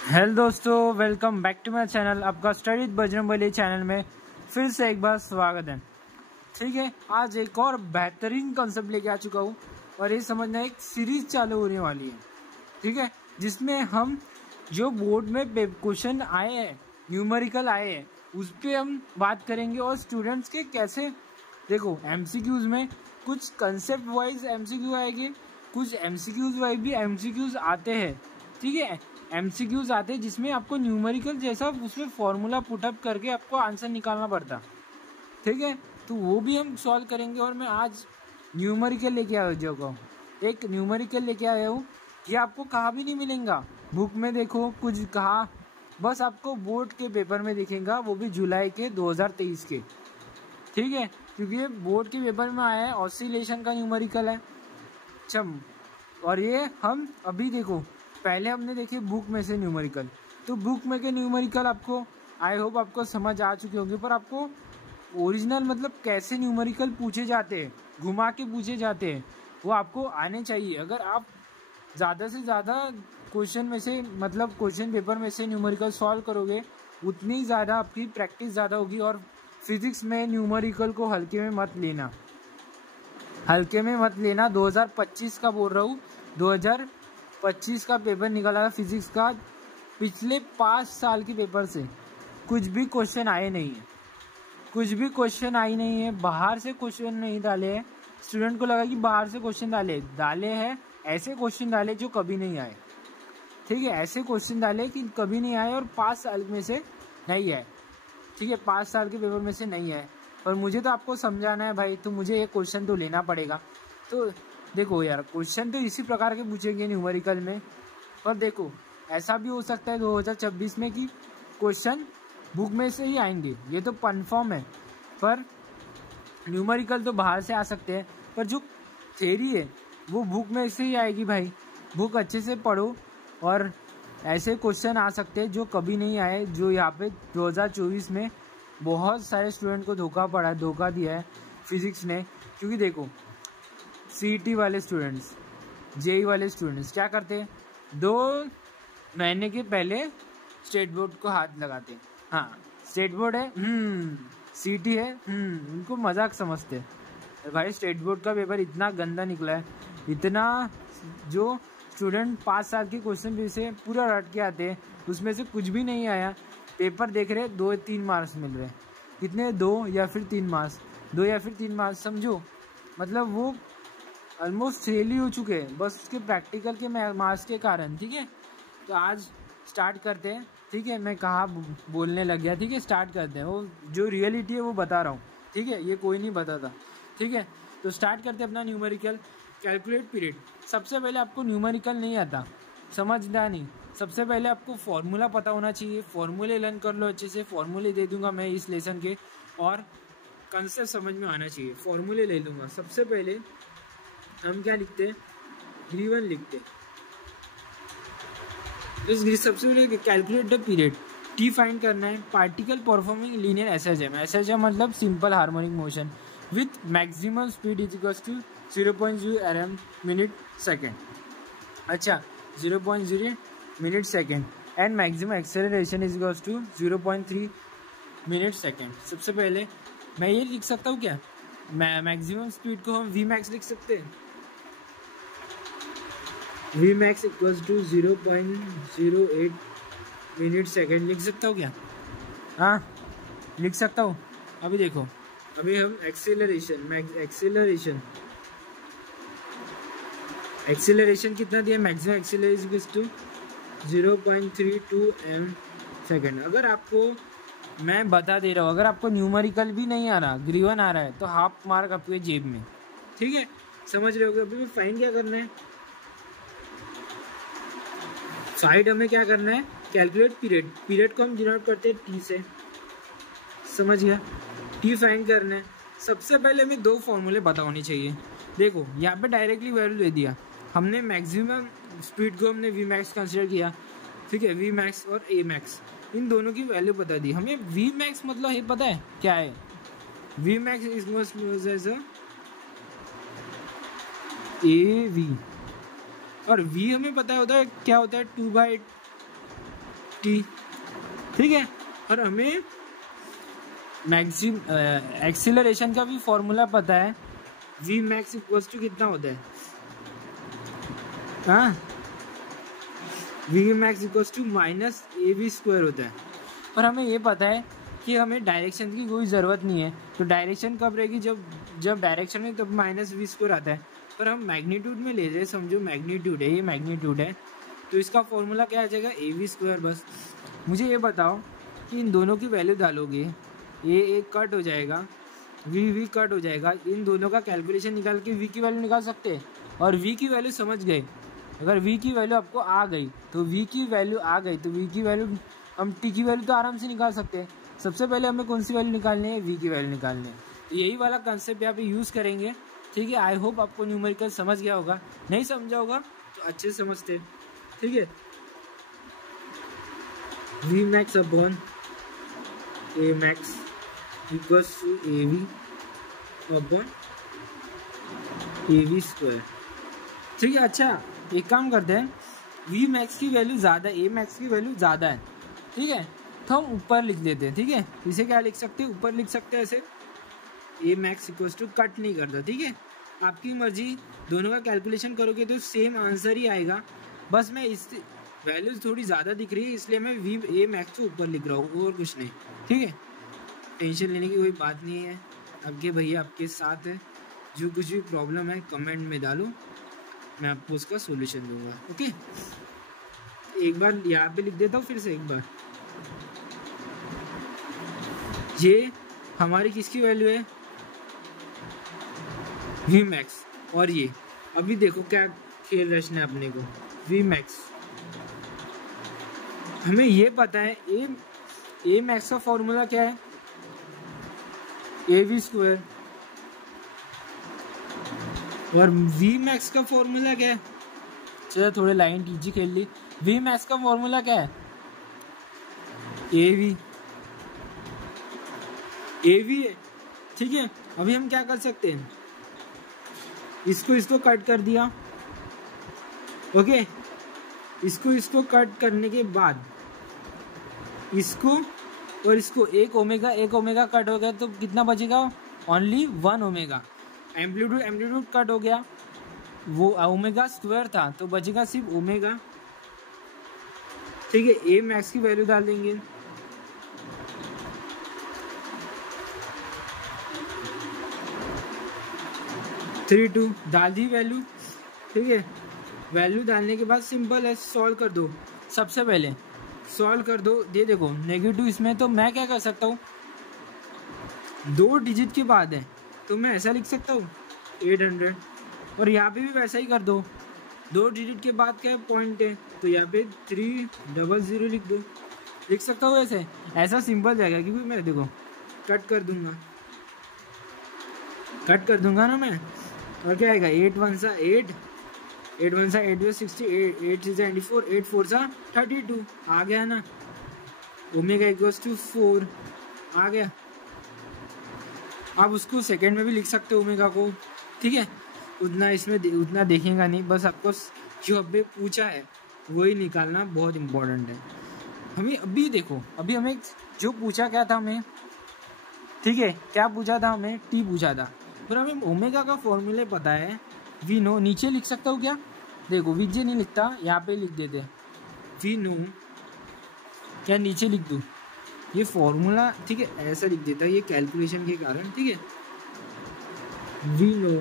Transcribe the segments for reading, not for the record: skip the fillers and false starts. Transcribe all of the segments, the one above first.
Hello दोस्तों, welcome back to my channel. आपका study with Bajrangbali channel में फिर से एक बार स्वागत है। ठीक है, आज एक और बेहतरीन कॉन्सेप्ट लेके आ चुका हूँ और ये समझना एक सीरीज चालू होने वाली है। ठीक है, जिसमें हम जो बोर्ड में क्वेश्चन आए हैं, न्यूमेरिकल आए हैं, उस पर हम बात करेंगे और स्टूडेंट्स के कैसे देखो एमसीक्यूज में कुछ कंसेप्ट वाइज एमसीक्यू आएंगे, कुछ एमसीक्यूज वाइज भी एमसीक्यूज आते हैं। ठीक है, एमसीक्यूज आते हैं जिसमें आपको न्यूमेरिकल जैसा उसमें फॉर्मूला पुटअप करके आपको आंसर निकालना पड़ता। ठीक है, तो वो भी हम सॉल्व करेंगे। और मैं आज न्यूमेरिकल लेके आया हूँ, एक न्यूमेरिकल लेके आया हूँ। ये आपको कहाँ भी नहीं मिलेगा, बुक में देखो कुछ कहा, बस आपको बोर्ड के पेपर में दिखेगा, वो भी जुलाई के 2023 के। ठीक है, क्योंकि ये बोर्ड के पेपर में आया है, ऑसिलेशन का न्यूमेरिकल है चम। और ये हम अभी देखो, पहले हमने देखे बुक में से न्यूमेरिकल, तो बुक में के न्यूमेरिकल आपको आई होप आपको समझ आ चुके होंगे, पर आपको ओरिजिनल मतलब कैसे न्यूमेरिकल पूछे जाते हैं, घुमा के पूछे जाते हैं, वो आपको आने चाहिए। अगर आप ज़्यादा से ज़्यादा क्वेश्चन में से मतलब क्वेश्चन पेपर में से न्यूमेरिकल सॉल्व करोगे, उतनी ज़्यादा आपकी प्रैक्टिस ज़्यादा होगी। और फिजिक्स में न्यूमेरिकल को हल्के में मत लेना, हल्के में मत लेना। 2025 का बोल रहा हूँ, 2025 का पेपर निकला था फिजिक्स का। पिछले 5 साल के पेपर से कुछ भी क्वेश्चन आए नहीं है, कुछ भी क्वेश्चन आए नहीं है, बाहर से क्वेश्चन नहीं डाले हैं। स्टूडेंट को लगा कि बाहर से क्वेश्चन डाले हैं, ऐसे क्वेश्चन डाले जो कभी नहीं आए। ठीक है, ऐसे क्वेश्चन डाले कि कभी नहीं आए और 5 साल में से नहीं आए। ठीक है, 5 साल के पेपर में से नहीं आए, पर मुझे तो आपको समझाना है भाई, तो मुझे एक क्वेश्चन तो लेना पड़ेगा। तो देखो यार, क्वेश्चन तो इसी प्रकार के पूछेंगे न्यूमेरिकल में, पर देखो ऐसा भी हो सकता है 2026 में कि क्वेश्चन बुक में से ही आएंगे, ये तो कन्फर्म है। पर न्यूमेरिकल तो बाहर से आ सकते हैं, पर जो थ्योरी है वो बुक में से ही आएगी भाई। बुक अच्छे से पढ़ो और ऐसे क्वेश्चन आ सकते हैं जो कभी नहीं आए, जो यहाँ पे 2024 में बहुत सारे स्टूडेंट को धोखा दिया है फिजिक्स ने। क्योंकि देखो सीईटी वाले स्टूडेंट्स, जेई वाले स्टूडेंट्स क्या करते हैं, 2 महीने के पहले स्टेट बोर्ड को हाथ लगाते हैं। हाँ, स्टेट बोर्ड है, सीईटी है, उनको मजाक समझते हैं। भाई स्टेट बोर्ड का पेपर इतना गंदा निकला है, इतना जो स्टूडेंट 5 साल के क्वेश्चन भी से पूरा रट के आते हैं, उसमें से कुछ भी नहीं आया। पेपर देख रहे 2-3 मार्क्स मिल रहे हैं, कितने 2 या फिर 3 मार्क्स, 2 या फिर 3 मार्क्स समझो, मतलब वो ऑलमोस्ट फेल ही हो चुके हैं बस उसके प्रैक्टिकल के मार्क्स के कारण। ठीक है, तो आज स्टार्ट करते हैं। ठीक है, मैं कहाँ बोलने लग गया। ठीक है, स्टार्ट करते हैं, वो जो रियलिटी है वो बता रहा हूँ। ठीक है, ये कोई नहीं बताता। ठीक है, तो स्टार्ट करते हैं अपना न्यूमेरिकल। Calculate period. सबसे पहले आपको न्यूमेरिकल नहीं आता, समझना नहीं, सबसे पहले आपको फॉर्मूला पता होना चाहिए। फॉर्मूले लर्न कर लो अच्छे से, फॉर्मूले दे दूंगा मैं इस लेसन के, और कंसेप्ट समझ में आना चाहिए। फॉर्मूले ले लूँगा। सबसे पहले हम क्या लिखते हैं, ग्रीवन लिखते हैं। तो सबसे पहले calculate the period, T find करना है। Particle performing linear SHM, SHM मतलब simple harmonic motion with maximum speed is equals to 0.0 rm minute second. अच्छा, 0.0 minute second and maximum acceleration is equals to 0.3 minute second. सबसे पहले मैं ये लिख सकता हूँ क्या, मैक्सिमम स्पीड को हम वी मैक्स लिख सकते हैं, V max equals to 0.08 minute second लिख सकता हूँ क्या? हाँ, लिख सकता हूँ। अभी देखो, अभी हम एक्सेलरेशन कितना दिया, maximum acceleration equals to 0.32 m second. अगर आपको मैं बता दे रहा हूँ, अगर आपको न्यूमेरिकल भी नहीं आ रहा, ग्रीवन आ रहा है, तो हाफ मार्क आपके जेब में। ठीक है, समझ रहे हो? अभी फाइन क्या करना है, साइड हमें क्या करना है, कैलकुलेट पीरियड। पीरियड को हम डिनोट करते हैं टी से, समझ गया? टी फाइंड करना है। सबसे पहले हमें 2 फॉर्मूले पता होने चाहिए। देखो यहाँ पे डायरेक्टली वैल्यू दे दिया हमने, मैक्सिमम स्पीड को हमने वी मैक्स कंसिडर किया। ठीक है, वी मैक्स और ए मैक्स, इन दोनों की वैल्यू बता दी हमें। वी मैक्स मतलब ये पता है क्या है, V max is A V, और v हमें पता होता है क्या होता है, 2/, टी, ठीक है। और हमें एक्सीलरेशन का भी फॉर्मूला पता है, वी मैक्स इक्वल्स टू कितना होता है, हाँ, V max equals to minus A V square होता है। और हमें ये पता है कि हमें डायरेक्शन की कोई ज़रूरत नहीं है, तो डायरेक्शन कब रहेगी, जब डायरेक्शन में तब माइनस वी स्क्वायर आता है। पर हम मैग्नीट्यूड में ले रहे, समझो मैग्नीट्यूड है, ये मैग्नीट्यूड है, तो इसका फॉर्मूला क्या आ जाएगा, ए वी स्क्वायर। बस मुझे ये बताओ कि इन दोनों की वैल्यू डालोगे, ये एक कट हो जाएगा, वी कट हो जाएगा, इन दोनों का कैलकुलेशन निकाल के वी की वैल्यू निकाल सकते हैं। और वी की वैल्यू समझ गए, अगर वी की वैल्यू आपको आ गई तो वी की वैल्यू आ गई तो वी की वैल्यू, हम टी की वैल्यू तो आराम से निकाल सकते हैं। सबसे पहले हमें कौन सी वैल्यू निकालनी है, वी की वैल्यू निकालनी है। तो यही वाला कंसेप्ट यहाँ पे यूज़ करेंगे, ठीक है। आई होप आपको न्यूमेरिकल समझ गया होगा, नहीं समझा होगा तो अच्छे से समझते, ठीक है। V max upon A max equals to A V upon A V square, ठीक है। अच्छा एक काम करते हैं, वी मैक्स की वैल्यू ज़्यादा, ए मैक्स की वैल्यू ज़्यादा है, ठीक है, तो हम ऊपर लिख देते हैं, ठीक है। इसे क्या लिख सकते हैं, ऊपर लिख सकते हैं ऐसे, ए मैक्स इक्वल्स टू, कट नहीं करता, ठीक है, आपकी मर्जी, दोनों का कैलकुलेशन करोगे तो सेम आंसर ही आएगा। बस मैं इस वैल्यू थोड़ी ज़्यादा दिख रही है इसलिए मैं वी ए मैक्स को ऊपर लिख रहा हूँ, और कुछ नहीं, ठीक है। टेंशन लेने की कोई बात नहीं है, आपके भैया आपके साथ है। जो कुछ भी प्रॉब्लम है कमेंट में डालो, मैं आपको उसका सॉल्यूशन दूंगा, ओके। एक बार यहाँ पे लिख देता हूँ फिर से एक बार, ये हमारी किसकी वैल्यू है, वी मैक्स। और ये अभी देखो क्या खेल रचना है अपने को, वी मैक्स, हमें ये पता है ए मैक्स का फॉर्मूला क्या है, ए वी स्क्वायर। और वी मैक्स का फॉर्मूला क्या है, चलो थोड़े लाइन टीजी खेल ली, वी मैक्स का फॉर्मूला क्या है, ए वी है, ठीक है। अभी हम क्या कर सकते हैं, इसको कट कर दिया, ओके। इसको कट करने के बाद इसको और इसको, एक ओमेगा कट हो गया तो कितना बचेगा, ओनली 1 ओमेगा। एम्पलीट्यूड कट हो गया, वो ओमेगा स्क्वायर था तो बचेगा सिर्फ ओमेगा, ठीक है। ए मैक्स की वैल्यू डाल देंगे, थ्री टू डाल दी वैल्यू, ठीक है। वैल्यू डालने के बाद सिंपल है, सॉल्व कर दो, सबसे पहले सॉल्व कर दो। ये देखो नेगेटिव इसमें, तो मैं क्या कर सकता हूँ, 2 डिजिट के बाद है तो मैं ऐसा लिख सकता हूँ 800, और यहाँ पे भी वैसा ही कर दो, 2 डिजिट के बाद क्या पॉइंट है तो यहाँ पे 300 लिख सकता हूँ। ऐसा सिंपल जाएगा, क्योंकि मैं देखो कट कर दूंगा ना मैं, और क्या आएगा 8 1 सा 8 8 1 सा 8 60 8 6 94 8 4 सा 32 आ गया ना, ओमेगा इक्वल्स टू 4 आ गया। आप उसको सेकंड में भी लिख सकते हो ओमेगा को, ठीक है। उतना देखेगा नहीं, बस आपको जो अभी पूछा है वही निकालना बहुत इम्पोर्टेंट है। हमें अभी देखो, अभी हमें जो पूछा क्या था हमें, ठीक है, क्या पूछा था हमें, टी पूछा था, फिर हमें ओमेगा का फॉर्मूले पता है, वी नो। नीचे लिख सकता हूँ क्या, देखो वीजे नहीं लिखता, यहाँ पे लिख देते वी नो, क्या नीचे लिख दूँ ये फॉर्मूला, ठीक है, ऐसा लिख देता है ये कैलकुलेशन के कारण, ठीक है। We know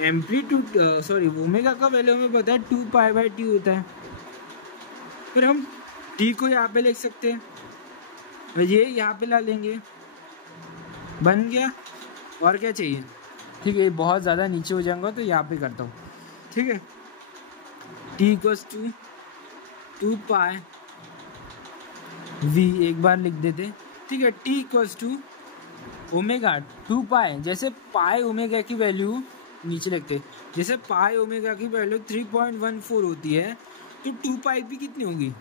amplitude, sorry omega का वैल्यू हमें पता है 2 पाई टी होता है, फिर हम टी को यहाँ पे लिख सकते हैं, ये यहाँ पे ला लेंगे, बन गया। और क्या चाहिए, ठीक है, बहुत ज़्यादा नीचे हो जाएगा तो यहाँ पे करता हूँ, ठीक है। T equals to 2 pi V, एक बार लिख देते, ठीक है। T equals to omega 2 pi, जैसे पाई ओमेगा की वैल्यू नीचे लिखते, जैसे पाई ओमेगा की वैल्यू 3.14 होती है, तो 2 पाई भी कितनी होगी,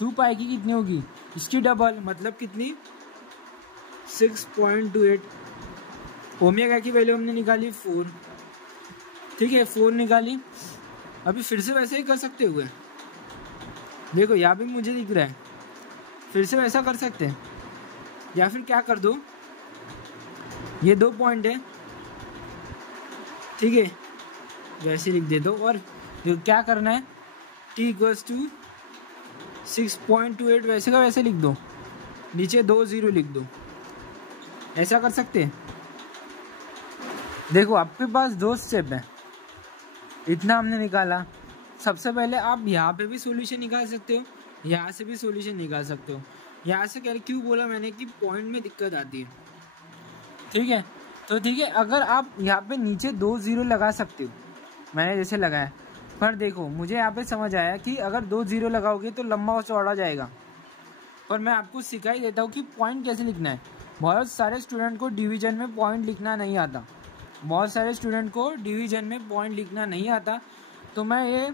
2 पाई की कितनी होगी, इसकी डबल, मतलब कितनी 6.28। ओमेगा की वैल्यू हमने निकाली 4, ठीक है, 4 निकाली, अभी फिर से वैसे ही कर सकते हुए, देखो यहाँ भी मुझे दिख रहा है, फिर से वैसा कर सकते हैं। या फिर क्या कर दो, ये 2 पॉइंट है, ठीक है, वैसे लिख दे दो। और क्या करना है, t इक्वल्स टू 6.28 वैसे का वैसे लिख दो, नीचे 2 0 लिख दो। ऐसा कर सकते हैं। देखो आपके पास 2 स्टेप है, इतना हमने निकाला। सबसे पहले आप यहाँ पे भी सॉल्यूशन निकाल सकते हो, यहाँ से भी सॉल्यूशन निकाल सकते हो। यहाँ से क्यों बोला मैंने कि पॉइंट में दिक्कत आती है, ठीक है। तो ठीक है, अगर आप यहाँ पे नीचे 2 0 लगा सकते हो, मैंने जैसे लगाया, पर देखो मुझे यहाँ पे समझ आया कि अगर 2 0 लगाओगे तो लंबा और चौड़ा जाएगा। पर मैं आपको सिखा ही देता हूँ कि पॉइंट कैसे लिखना है। बहुत सारे स्टूडेंट को डिवीजन में पॉइंट लिखना नहीं आता, बहुत सारे स्टूडेंट को डिवीजन में पॉइंट लिखना नहीं आता। तो मैं ये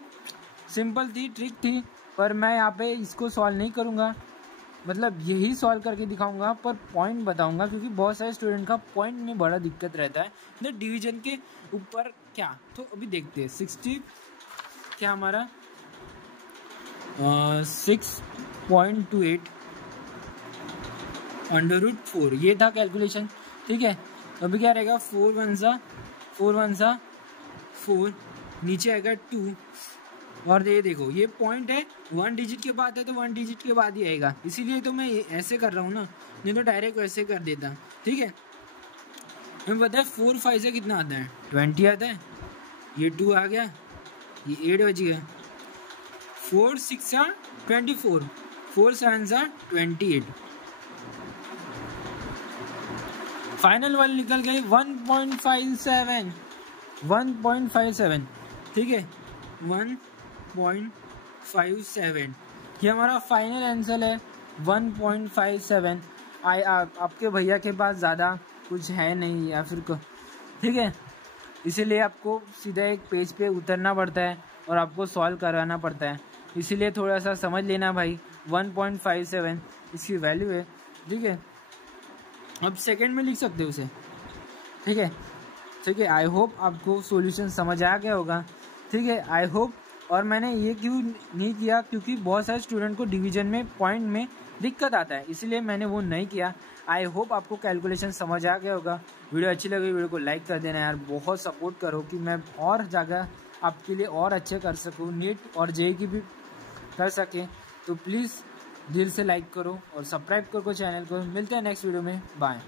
सिंपल थी, ट्रिक थी, पर मैं यहाँ पे इसको सॉल्व नहीं करूँगा, मतलब यही सॉल्व करके दिखाऊंगा, पर पॉइंट बताऊंगा, क्योंकि बहुत सारे स्टूडेंट का पॉइंट में बड़ा दिक्कत रहता है तो डिवीजन के ऊपर। क्या तो अभी देखते हैं 60 क्या हमारा 6.28 √4 ये था कैलकुलेशन, ठीक है। अभी क्या रहेगा, 4 1 सा 4, नीचे आएगा 2, और ये देखो ये पॉइंट है, 1 डिजिट के बाद है तो 1 डिजिट के बाद ही आएगा, इसीलिए तो मैं ऐसे कर रहा हूँ ना, नहीं तो डायरेक्ट वैसे कर देता, ठीक है। हमें पता है 4 5 से कितना आता है, 20 आता है, ये 2 आ गया, ये 8 बज गया, 4 6 24, 4 7 28, फाइनल वाली निकल गई 1.57, ठीक है, 1.57 ये हमारा फाइनल आंसर है, 1.57। आपके भैया के पास ज़्यादा कुछ है नहीं या फिर ठीक है, इसीलिए आपको सीधा एक पेज पे उतरना पड़ता है और आपको सॉल्व कराना पड़ता है, इसीलिए थोड़ा सा समझ लेना भाई। 1.57 इसकी वैल्यू है, ठीक है। अब सेकंड में लिख सकते हो उसे, ठीक है, ठीक है। आई होप आपको सॉल्यूशन समझ आ गया होगा, ठीक है, आई होप। और मैंने ये क्यों नहीं किया, क्योंकि बहुत सारे स्टूडेंट को डिवीजन में पॉइंट में दिक्कत आता है, इसलिए मैंने वो नहीं किया। आई होप आपको कैलकुलेशन समझ आ गया होगा। वीडियो अच्छी लगी वीडियो को लाइक कर देना यार, बहुत सपोर्ट करो कि मैं और जगह आपके लिए और अच्छे कर सकूँ, नीट और जेईई की भी कर सकें। तो प्लीज़ दिल से लाइक करो और सब्सक्राइब करो चैनल को। मिलते हैं नेक्स्ट वीडियो में, बाय।